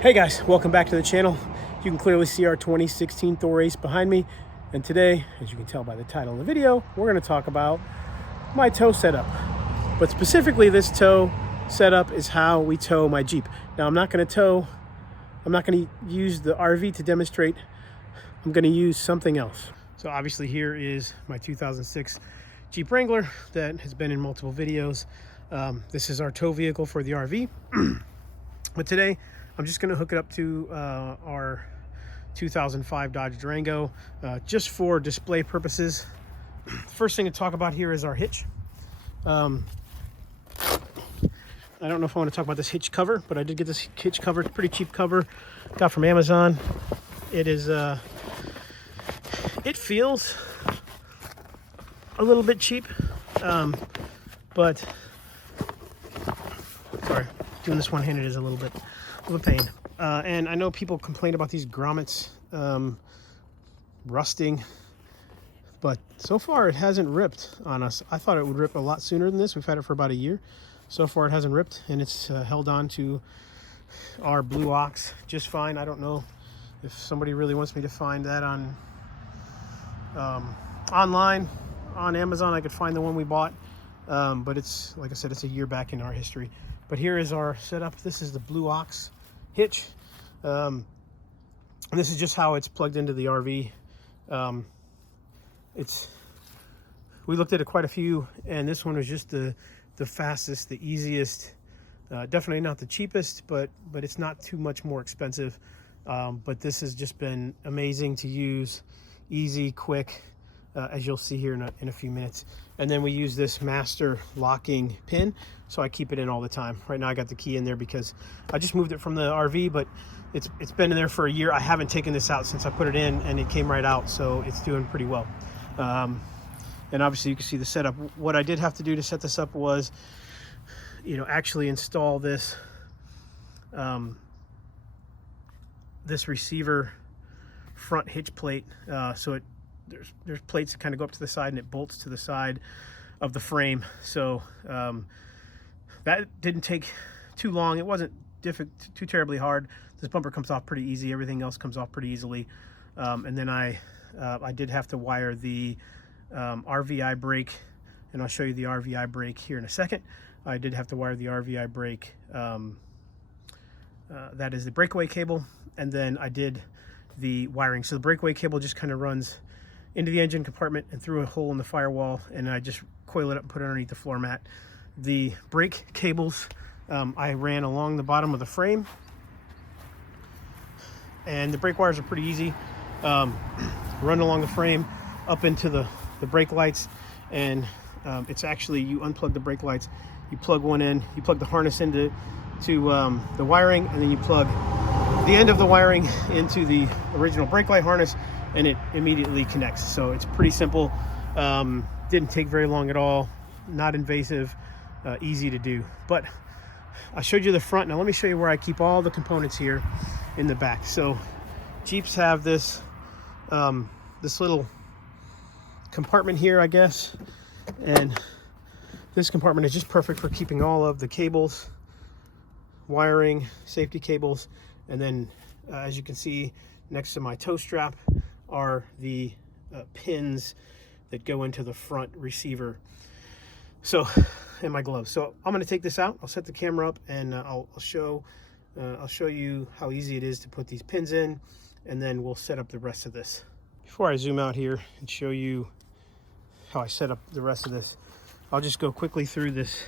Hey guys, welcome back to the channel. You can clearly see our 2016 Thor Ace behind me. And today, as you can tell by the title of the video, we're going to talk about my tow setup. But specifically, this tow setup is how we tow my Jeep. Now, I'm not going to use the RV to demonstrate. I'm going to use something else. So obviously here is my 2006 Jeep Wrangler that has been in multiple videos. This is our tow vehicle for the RV. But today, I'm just going to hook it up to our 2005 Dodge Durango just for display purposes. First thing to talk about here is our hitch. I don't know if I want to talk about this hitch cover, but I did get this hitch cover. It's a pretty cheap cover. Got from Amazon. It is, it feels a little bit cheap, but sorry, doing this one-handed is a little bit of a pain. And I know people complain about these grommets rusting, but so far it hasn't ripped on us. I thought it would rip a lot sooner than this. We've had it for about a year. So far it hasn't ripped, and it's held on to our blue ox just fine. I don't know if somebody really wants me to find that on online on Amazon. I could find the one we bought, but it's, like I said, it's a year back in our history. But here is our setup. This is the blue ox hitch. And this is just how it's plugged into the RV. We looked at quite a few, and this one was just the fastest, the easiest. Definitely not the cheapest, but it's not too much more expensive. But this has just been amazing to use, easy, quick, as you'll see here in a few minutes. And then we use this master locking pin, so I keep it in all the time. Right now I got the key in there because I just moved it from the RV, but it's been in there for a year. I haven't taken this out since I put it in, and it came right out, so it's doing pretty well. And obviously you can see the setup. What I did have to do to set this up was, actually install this this receiver front hitch plate. So there's plates that kind of go up to the side, and it bolts to the side of the frame. So that didn't take too long. It wasn't too terribly hard. This bumper comes off pretty easy. Everything else comes off pretty easily. And then I did have to wire the RVI brake, and I'll show you the RVI brake here in a second. I did have to wire the RVI brake. That is the breakaway cable, and then I did the wiring. So the breakaway cable just kind of runs into the engine compartment and through a hole in the firewall, and I just coil it up and put it underneath the floor mat. The brake cables I ran along the bottom of the frame, and the brake wires are pretty easy. Run along the frame up into the brake lights, and it's actually, you unplug the brake lights, you plug one in, you plug the harness into the wiring, and then you plug the end of the wiring into the original brake light harness, and it immediately connects. So it's pretty simple. Didn't take very long at all. Not invasive, easy to do. But I showed you the front. Now let me show you where I keep all the components here in the back. So Jeeps have this this little compartment here, I guess, and this compartment is just perfect for keeping all of the cables, wiring, safety cables, and then as you can see next to my tow strap are the pins that go into the front receiver, so, and my gloves. So I'm going to take this out. I'll set the camera up, and I'll show you how easy it is to put these pins in, and then we'll set up the rest of this. Before I zoom out here and show you how I set up the rest of this, I'll just go quickly through this,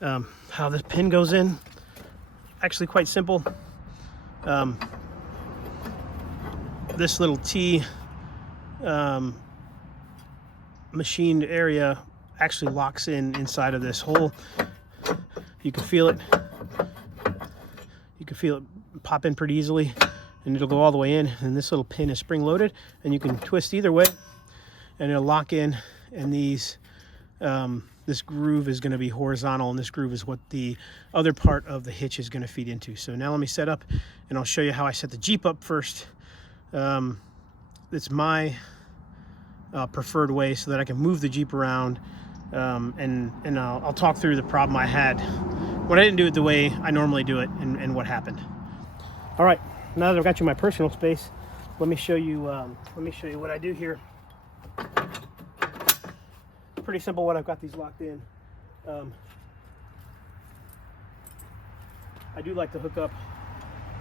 how this pin goes in. Actually quite simple. This little T machined area actually locks inside of this hole. You can feel it. You can feel it pop in pretty easily, and it'll go all the way in. And this little pin is spring loaded, and you can twist either way, and it'll lock in. And these this groove is going to be horizontal, and this groove is what the other part of the hitch is going to feed into. So now let me set up, and I'll show you how I set the Jeep up first. It's my preferred way so that I can move the Jeep around, and I'll talk through the problem I had when I didn't do it the way I normally do it, and what happened. All right, now that I've got you in my personal space, let me show you what I do here. Pretty simple what I've got these locked in. I do like to hook up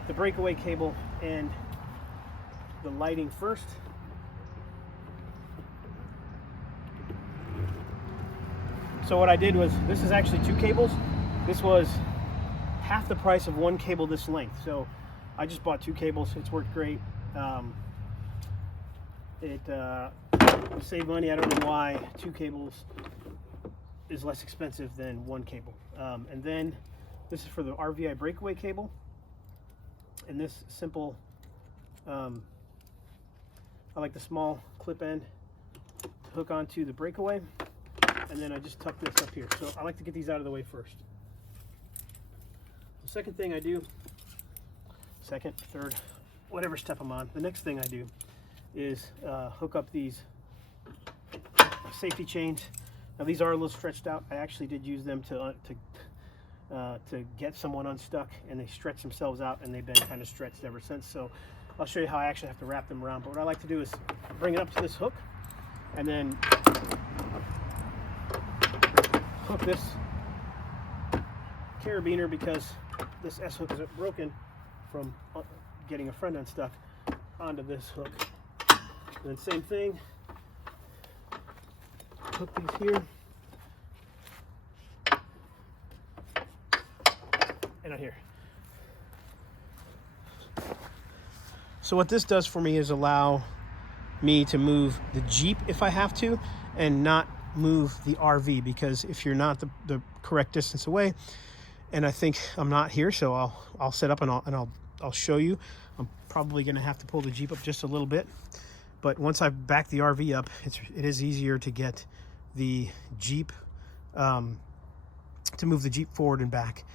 the breakaway cable and the lighting first. So what I did was, this is actually 2 cables. This was half the price of 1 cable this length. So I just bought 2 cables. It's worked great. It saved money. I don't know why 2 cables is less expensive than 1 cable. And then this is for the RVI breakaway cable. And this simple, I like the small clip end to hook onto the breakaway. And then I just tuck this up here. So I like to get these out of the way first. The second thing I do, second, third, whatever step I'm on, the next thing I do is hook up these safety chains. Now these are a little stretched out. I actually did use them to get someone unstuck, and they stretch themselves out, and they've been kind of stretched ever since. So I'll show you how I actually have to wrap them around. But what I like to do is bring it up to this hook, and then hook this carabiner, because this S hook is broken from getting a friend unstuck, onto this hook. And then same thing, hook these here and out here. So what this does for me is allow me to move the Jeep if I have to, and not move the RV, because if you're not the correct distance away, and I think I'm not here, so I'll set up and I'll show you. I'm probably going to have to pull the Jeep up just a little bit, but once I've backed the RV up, it is easier to get the Jeep to move the Jeep forward and back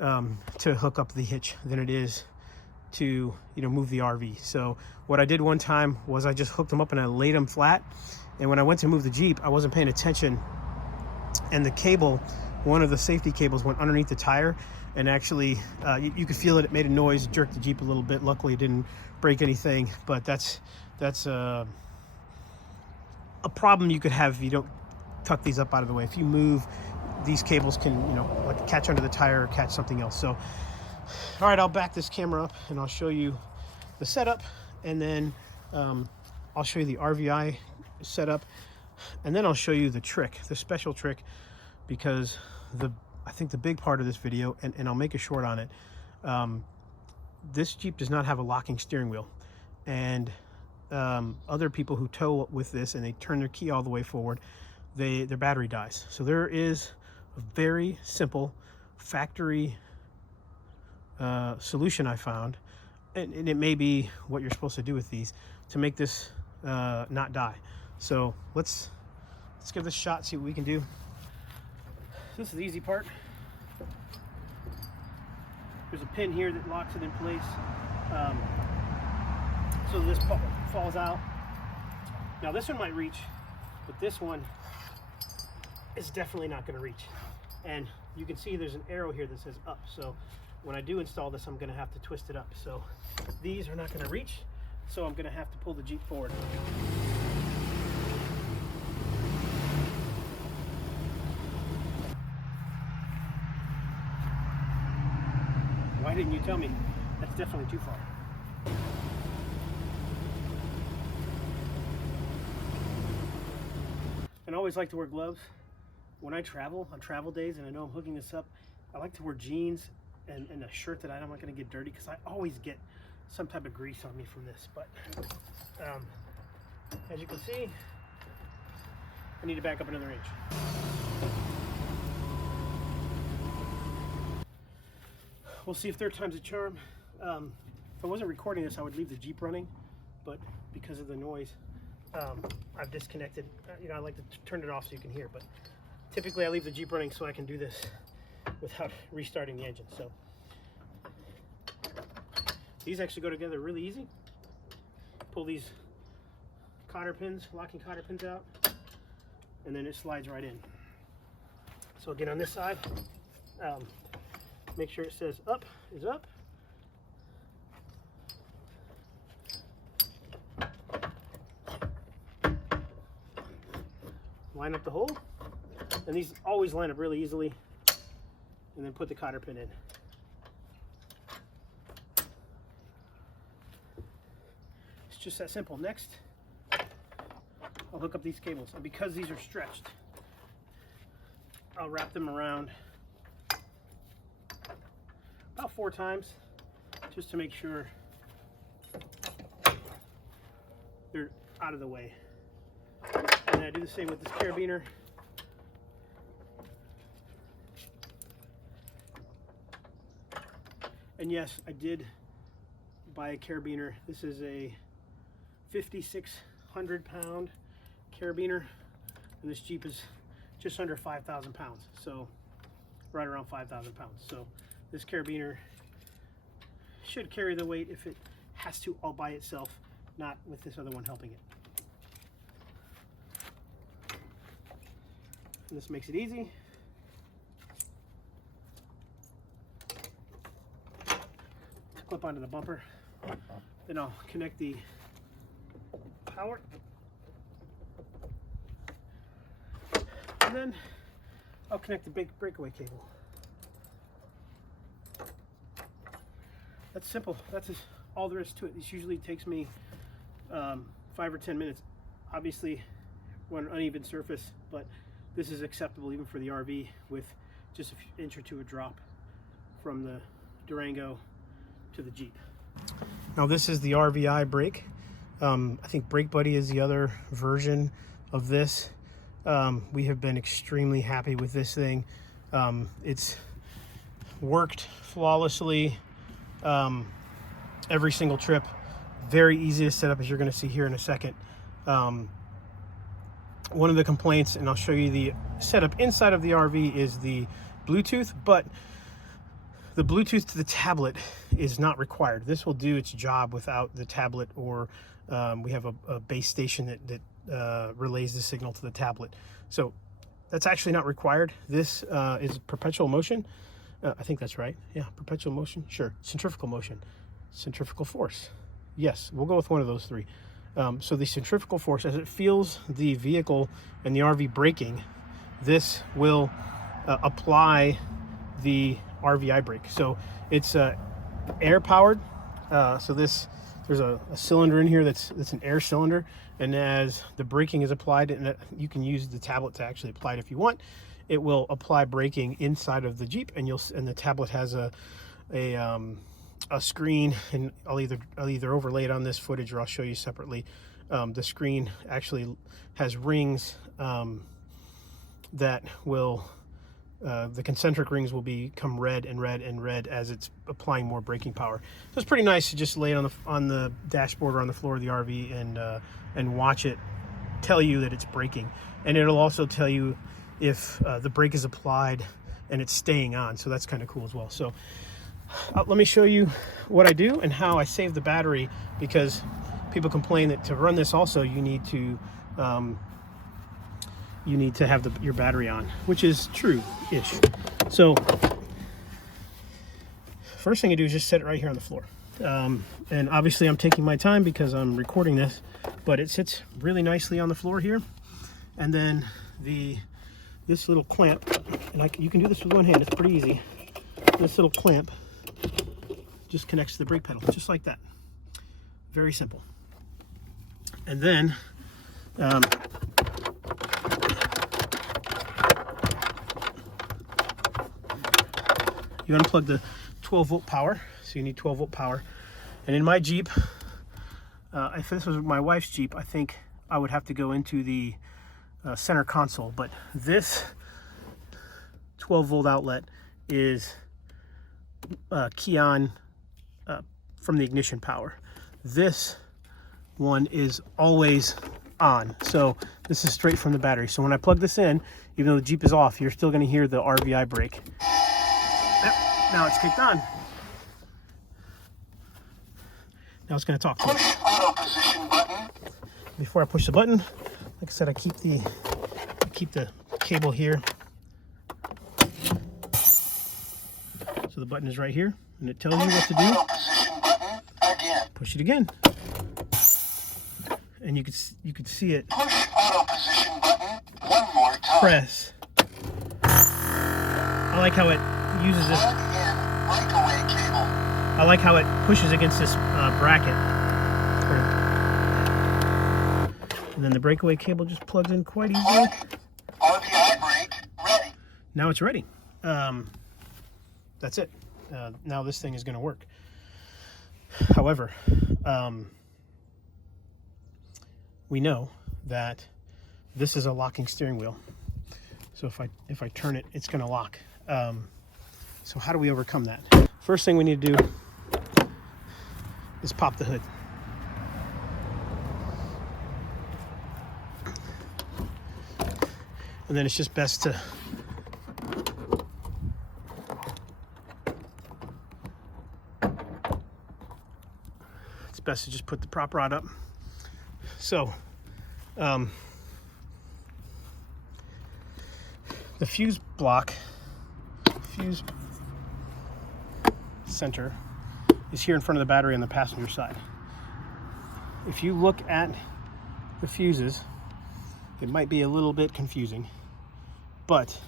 to hook up the hitch than it is to move the RV. So what I did one time was I just hooked them up and I laid them flat, and when I went to move the Jeep, I wasn't paying attention, and the cable, one of the safety cables, went underneath the tire, and actually you could feel it. It made a noise, jerked the Jeep a little bit. Luckily it didn't break anything, but that's a problem you could have if you don't tuck these up out of the way. If you move, these cables can like catch under the tire or catch something else. So all right, I'll back this camera up and I'll show you the setup, and then I'll show you the RVI setup, and then I'll show you the trick, the special trick, because I think the big part of this video, and I'll make a short on it, this Jeep does not have a locking steering wheel, and other people who tow with this and they turn their key all the way forward, their battery dies. So there is a very simple factory solution I found, and it may be what you're supposed to do with these to make this not die. So let's give this a shot, see what we can do. This is the easy part. There's a pin here that locks it in place, so this falls out. Now this one might reach, but this one is definitely not going to reach. And you can see there's an arrow here that says up, so when I do install this, I'm going to have to twist it up. So these are not going to reach, so I'm going to have to pull the Jeep forward. Why didn't you tell me? That's definitely too far. And I always like to wear gloves. When I travel, on travel days, and I know I'm hooking this up, I like to wear jeans and a shirt that I'm not going to get dirty, because I always get some type of grease on me from this. But as you can see, I need to back up another inch. We'll see if third time's a charm. If I wasn't recording this, I would leave the Jeep running, but because of the noise, I've disconnected. I like to turn it off so you can hear, but typically I leave the Jeep running so I can do this without restarting the engine. So these actually go together really easy. Pull these cotter pins, locking cotter pins out, and then it slides right in. So again, on this side, make sure it says up is up, line up the hole, and these always line up really easily, and then put the cotter pin in. It's just that simple. Next, I'll hook up these cables, and because these are stretched, I'll wrap them around about 4 times just to make sure they're out of the way. And I do the same with this carabiner. And yes, I did buy a carabiner. This is a 5,600 pound carabiner, and this Jeep is just under 5,000 pounds, so right around 5,000 pounds. So this carabiner should carry the weight if it has to all by itself, not with this other one helping it. And this makes it easy. To clip onto the bumper. Then I'll connect the power. And then I'll connect the breakaway cable. That's simple. That's all there is to it. This usually takes me 5 or 10 minutes. Obviously, we're on an uneven surface, but this is acceptable even for the RV with just an inch or two of drop from the Durango to the Jeep. Now this is the RVI brake. I think Brake Buddy is the other version of this. We have been extremely happy with this thing. It's worked flawlessly every single trip. Very easy to set up, as you're going to see here in a second. One of the complaints, and I'll show you the setup inside of the RV, is the Bluetooth, but the Bluetooth to the tablet is not required. This will do its job without the tablet, or we have a base station that relays the signal to the tablet. So that's actually not required. This is perpetual motion. I think that's right. Yeah, perpetual motion. Sure. Centrifugal motion. Centrifugal force. Yes, we'll go with one of those 3. So the centrifugal force, as it feels the vehicle and the RV braking, this will apply the RVI brake. So it's air powered. So there's a cylinder in here that's an air cylinder, and as the braking is applied, and you can use the tablet to actually apply it if you want, it will apply braking inside of the Jeep, and the tablet has a screen, and I'll either overlay it on this footage or I'll show you separately. The screen actually has rings that will the concentric rings will become red and red and red as it's applying more braking power. So it's pretty nice to just lay it on the dashboard or on the floor of the RV and watch it tell you that it's braking, and it'll also tell you if the brake is applied and it's staying on. So that's kind of cool as well. So let me show you what I do and how I save the battery, because people complain that to run this also you need to have your battery on, which is true-ish. So first thing you do is just set it right here on the floor. And obviously I'm taking my time because I'm recording this, but it sits really nicely on the floor here. And then this little clamp, and you can do this with one hand, it's pretty easy. This little clamp just connects to the brake pedal, just like that. Very simple. And then you unplug the 12-volt power, so you need 12-volt power. And in my Jeep, if this was my wife's Jeep, I think I would have to go into the center console. But this 12-volt outlet is key on from the ignition power. This one is always on, so this is straight from the battery. So when I plug this in, even though the Jeep is off, you're still going to hear the RVI brake. Now it's kicked on. Now it's going to talk to me. Push auto position button. Before I push the button, like I said, I keep the cable here. So the button is right here, and it tells you what to do. Auto position button again. Push it again, and you could see it. Push auto position button one more press. I like how it uses this. Plug in breakaway cable. I like how it pushes against this bracket. And then the breakaway cable just plugs in quite easily. Plug RVI brake ready. Now it's ready. That's it. Now this thing is going to work. However, we know that this is a locking steering wheel. So if I turn it, it's going to lock. So how do we overcome that? First thing we need to do is pop the hood. And then it's just best to just put the prop rod up. So the fuse center is here in front of the battery on the passenger side. If you look at the fuses, it might be a little bit confusing, but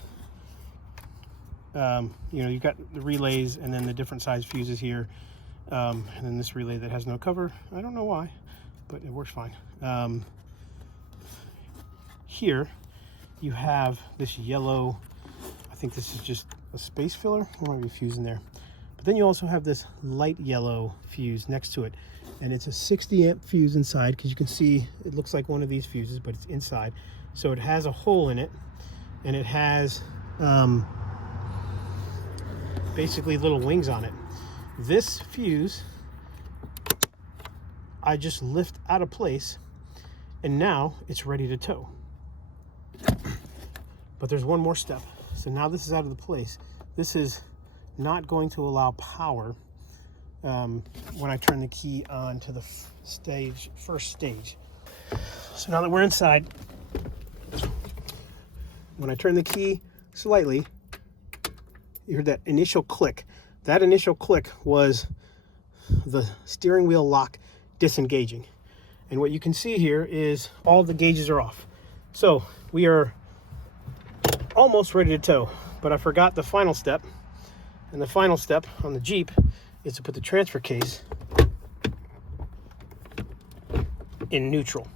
you know, you've got the relays and then the different size fuses here, and then this relay that has no cover. I don't know why, but it works fine. Here you have this yellow, I think this is just a space filler. There might be a fuse in there. But then you also have this light yellow fuse next to it. And it's a 60 amp fuse inside, because you can see it looks like one of these fuses, but it's inside. So it has a hole in it, and it has basically little wings on it. This fuse, I just lift out of place, and now it's ready to tow. But there's one more step. So now this is out of the place. This is not going to allow power when I turn the key on to the first stage. So now that we're inside, when I turn the key slightly, you heard that initial click. That initial click was the steering wheel lock disengaging. And what you can see here is all the gauges are off. So we are almost ready to tow, but I forgot the final step. And the final step on the Jeep is to put the transfer case in neutral.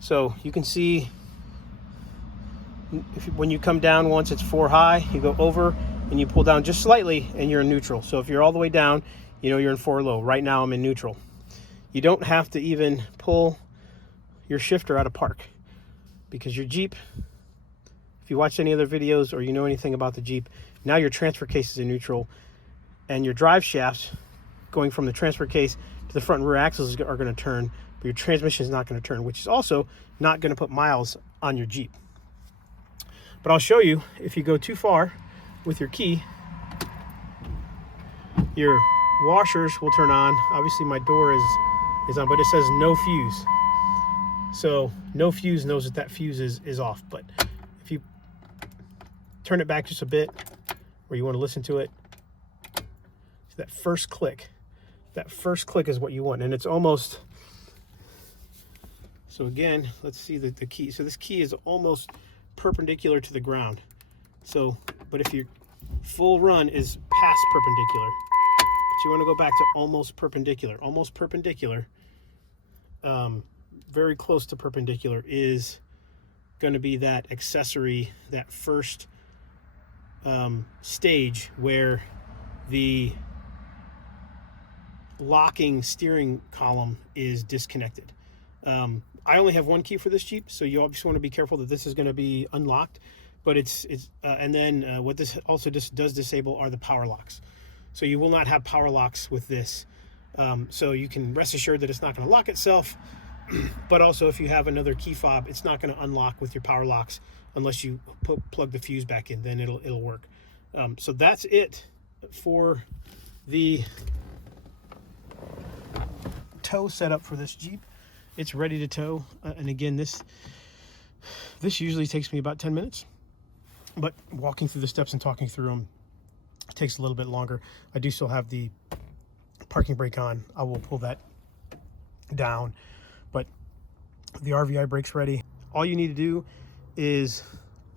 So you can see when you come down once, it's 4 high, you go over and you pull down just slightly and you're in neutral. So if you're all the way down, you know you're in 4 low. Right now I'm in neutral. You don't have to even pull your shifter out of park, because your Jeep, if you watch any other videos or you know anything about the Jeep, now your transfer case is in neutral, and your drive shafts going from the transfer case to the front and rear axles are going to turn, but your transmission is not going to turn, which is also not going to put miles on your Jeep. But I'll show you, if you go too far with your key, your washers will turn on. Obviously my door is on, but it says no fuse. So no fuse knows that fuse is off. But if you turn it back just a bit, or you want to listen to it, that first click is what you want. And it's almost, so again, let's see the key. So this key is almost perpendicular to the ground. So, but if your full run is past perpendicular, so you want to go back to almost perpendicular, very close to perpendicular is going to be that accessory, that first stage where the locking steering column is disconnected. I only have one key for this Jeep, so you obviously want to be careful that this is going to be unlocked. But and then what this also just does disable are the power locks. So you will not have power locks with this. So you can rest assured that it's not going to lock itself. But also, if you have another key fob, it's not going to unlock with your power locks unless you plug the fuse back in. Then it'll work. So that's it for the tow setup for this Jeep. It's ready to tow. And again, this usually takes me about 10 minutes. But walking through the steps and talking through them takes a little bit longer. I do still have the parking brake on. I will pull that down. But the RVI brake's ready. All you need to do is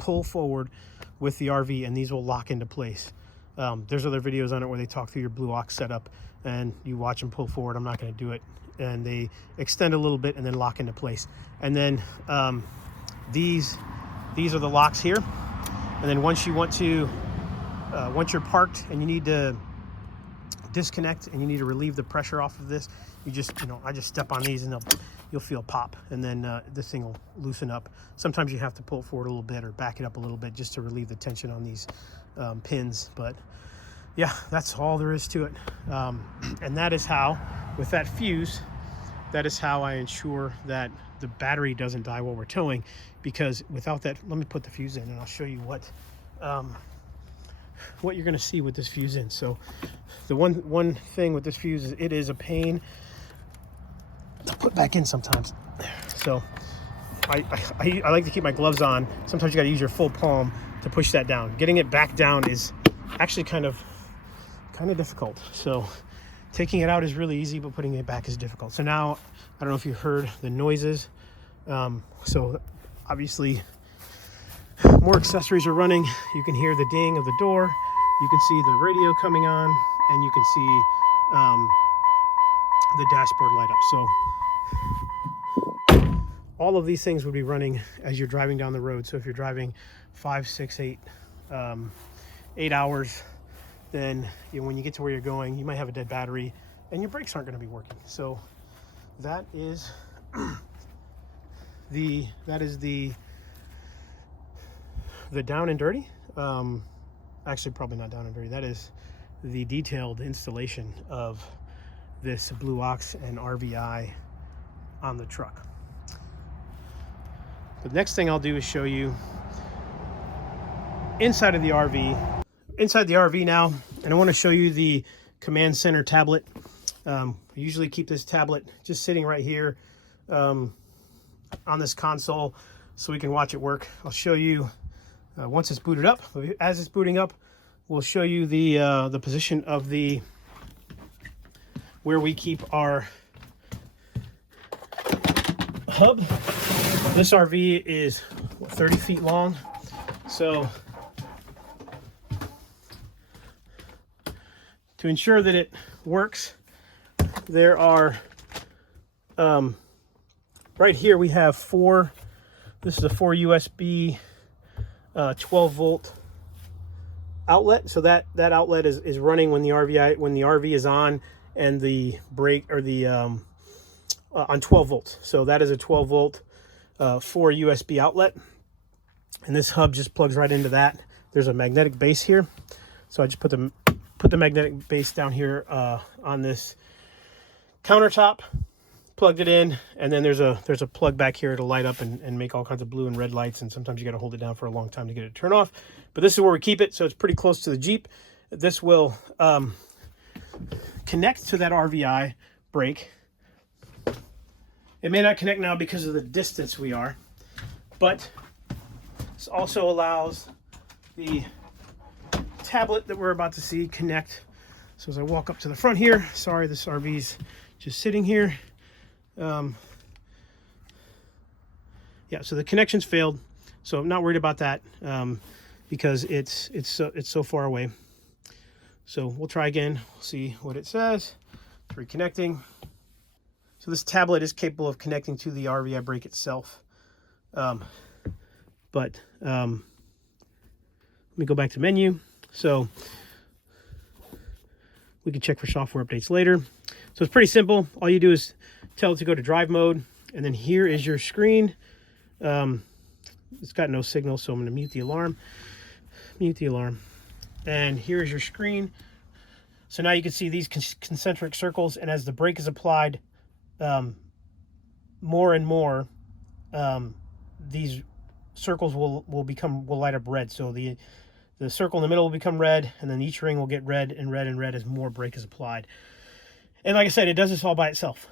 pull forward with the RV and these will lock into place. There's other videos on it where they talk through your Blue Ox setup and you watch them pull forward. I'm not going to do it. And they extend a little bit and then lock into place. And then these are the locks here. And then once you want to, once you're parked and you need to disconnect and you need to relieve the pressure off of this, you just, I just step on these and you'll feel pop, and then this thing will loosen up. Sometimes you have to pull it forward a little bit or back it up a little bit just to relieve the tension on these pins. But yeah, that's all there is to it. And that is how, with that fuse, that is how I ensure that the battery doesn't die while we're towing, because without that, let me put the fuse in and I'll show you what you're going to see with this fuse in. So the one thing with this fuse is it is a pain to put back in sometimes. So I like to keep my gloves on. Sometimes you got to use your full palm to push that down. Getting it back down is actually kind of difficult. So taking it out is really easy, but putting it back is difficult. So now, I don't know if you heard the noises. So obviously more accessories are running. You can hear the ding of the door. You can see the radio coming on, and you can see the dashboard light up. So all of these things would be running as you're driving down the road. So if you're driving 5, 6, 8 hours, then when you get to where you're going, you might have a dead battery and your brakes aren't going to be working. So that is the down and dirty. Actually, probably not down and dirty. That is the detailed installation of this Blue Ox and RVI on the truck. The next thing I'll do is show you inside of the RV. Inside the RV now, and I want to show you the command center tablet. I usually keep this tablet just sitting right here on this console so we can watch it work. I'll show you once it's booted up. As it's booting up, we'll show you the position of where we keep our hub. This RV is 30 feet long, so to ensure that it works, there are right here we have this is a 4 USB 12 volt outlet. So that outlet is running when the RV is on, and the brake, or the on 12 volts. So that is a 12 volt 4 USB outlet, and this hub just plugs right into that. There's a magnetic base here, so I just put the magnetic base down here on this countertop, plugged it in, and then there's a plug back here to light up and make all kinds of blue and red lights, and sometimes you got to hold it down for a long time to get it to turn off. But this is where we keep it, so it's pretty close to the Jeep. This will connect to that RVI brake. It may not connect now because of the distance we are, but this also allows the tablet that we're about to see connect. So as I walk up to the front here, sorry, this RV's just sitting here. Yeah, so the connection's failed, so I'm not worried about that because it's so far away. So we'll try again. We'll see what it says. It's reconnecting. So this tablet is capable of connecting to the RVI brake itself. Let me go back to menu. So we can check for software updates later. So it's pretty simple. All you do is tell it to go to drive mode, and then here is your screen. It's got no signal, so I'm going to mute the alarm. Mute the alarm. And here is your screen. So now you can see these concentric circles, and as the brake is applied, more and more, these circles will light up red. So the circle in the middle will become red, and then each ring will get red and red and red as more brake is applied. And like I said, it does this all by itself.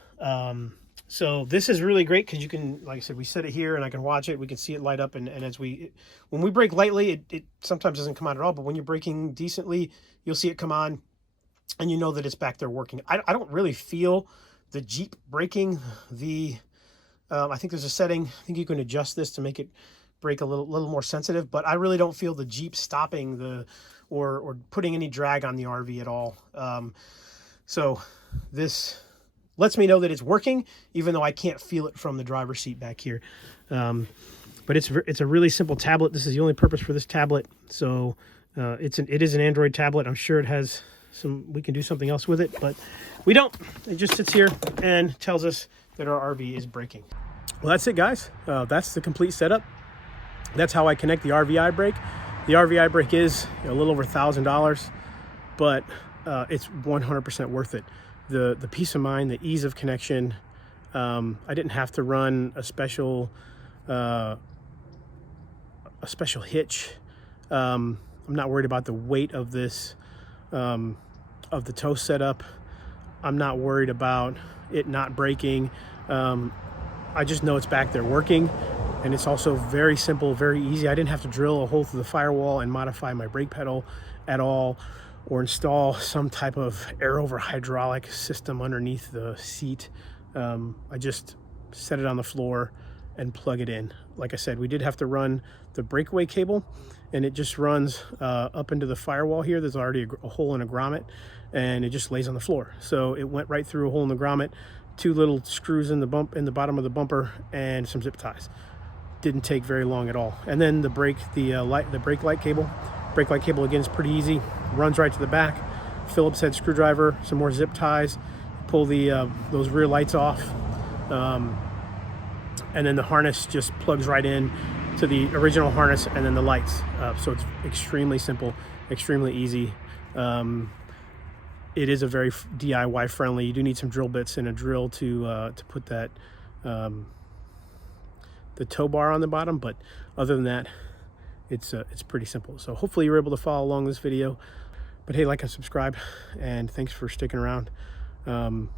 So this is really great because you can, like I said, we set it here and I can watch it. We can see it light up, and when we brake lightly, it sometimes doesn't come on at all. But when you're braking decently, you'll see it come on, and you know that it's back there working. I don't really feel the Jeep braking. I think there's a setting. I think you can adjust this to make it brake a little more sensitive, but I really don't feel the Jeep stopping the or putting any drag on the RV at all. So this lets me know that it's working, even though I can't feel it from the driver's seat back here. But it's a really simple tablet. This is the only purpose for this tablet. So it is an Android tablet. I'm sure it has we can do something else with it, but we don't. It just sits here and tells us that our RV is braking. Well, that's it, guys. That's the complete setup. That's how I connect the RVI brake. The RVI brake is a little over $1,000, but it's 100% worth it. The peace of mind, the ease of connection. I didn't have to run a special hitch. I'm not worried about the weight of this, of the tow setup. I'm not worried about it not braking. I just know it's back there working. And it's also very simple, very easy. I didn't have to drill a hole through the firewall and modify my brake pedal at all, or install some type of air over hydraulic system underneath the seat. I just set it on the floor and plug it in. Like I said, we did have to run the breakaway cable, and it just runs up into the firewall here. There's already a hole in a grommet, and it just lays on the floor. So it went right through a hole in the grommet, 2 little screws in the bottom of the bumper, and some zip ties. Didn't take very long at all. And then the brake light cable again is pretty easy. Runs right to the back. Phillips head screwdriver, some more zip ties, pull those rear lights off, and then the harness just plugs right in to the original harness, and then the lights. So it's extremely simple, extremely easy. It is a very DIY friendly. You do need some drill bits and a drill to put that the tow bar on the bottom, but other than that, it's pretty simple. So hopefully you're able to follow along this video. But hey, like and subscribe, and thanks for sticking around. And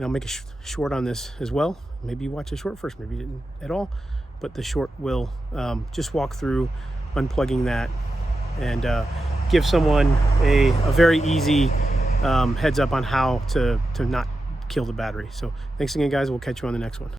I'll make a short on this as well. Maybe you watch the short first, maybe you didn't at all, but the short will just walk through unplugging that and give someone a very easy heads up on how to not kill the battery. So thanks again, guys. We'll catch you on the next one.